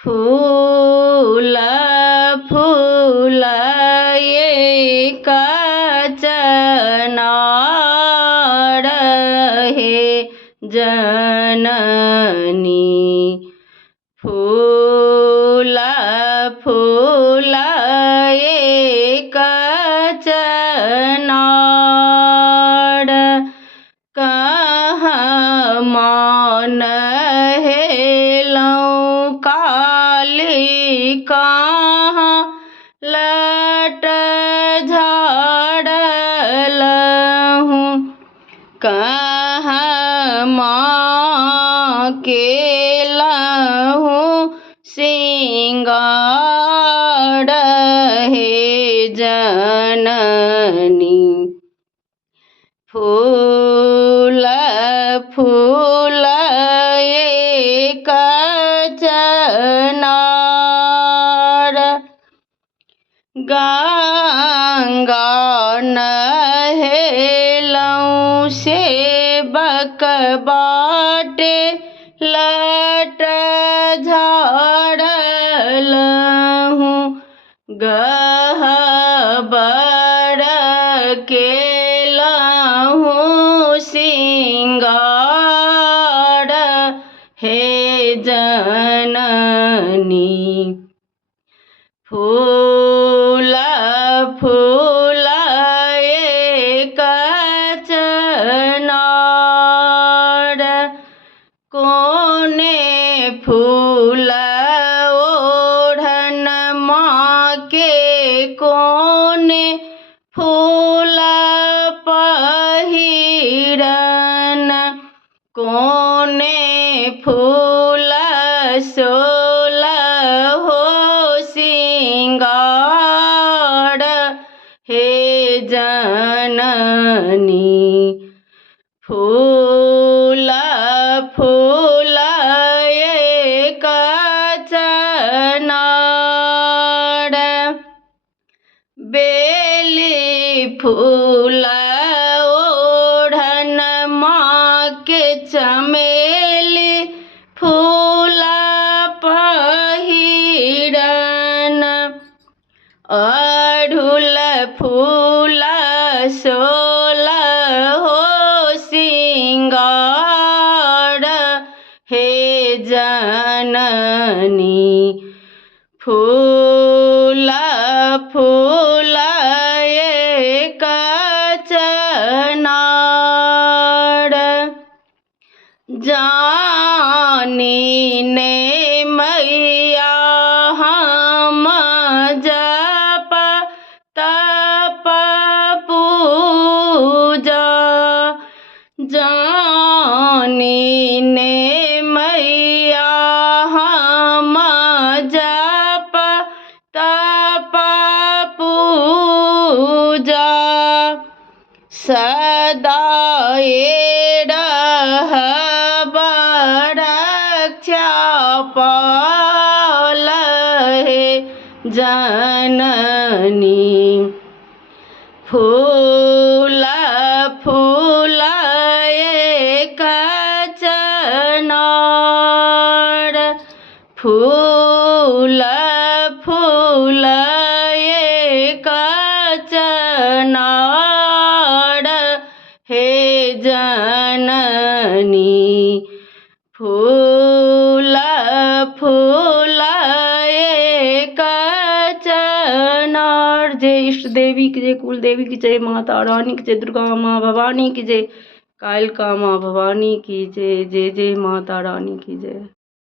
फूल फूल एकच नार हे जननी। फूल फूल एकच नार कहाँ मान हेलौं काली कहाँ लट झाड़लहूँ। कहाँ माँ केलहूँ सिंगार हे जननी। फूल फूल एकच नार गंगा नहेलौं सेवक बाटे लट झाड़लहूँ। गहबर केलहूँ सिंगार हे जननी। फूल फूल एकच नार कोने फूल ओढ़न माँ के कोने फूल पहिरन। कोने फूल सोलहो सिंगार हे जननी। फूल फूल एकच नार बेली फूल ओढ़न माँ के चमेली फूल पहिरन। अड़हुल फूल सोलहो सिंगार हे जननी। फूल फूल एकच नार जानी ने मैया हम जप तप पूजा। जानी ने मैया हम जप तप पूजा। सदा रहब रक्षा पाल हे जननी। फूल फूल एकच नार फूल फूल एकच नार हे जननी। फूल फूल एकच नार। जय इष्ट देवी की जय, कुल देवी की जय, माता रानी की जय, दुर्गा माँ भवानी की जय, कालिका माँ भवानी की जय। जय जय माता रानी की जय।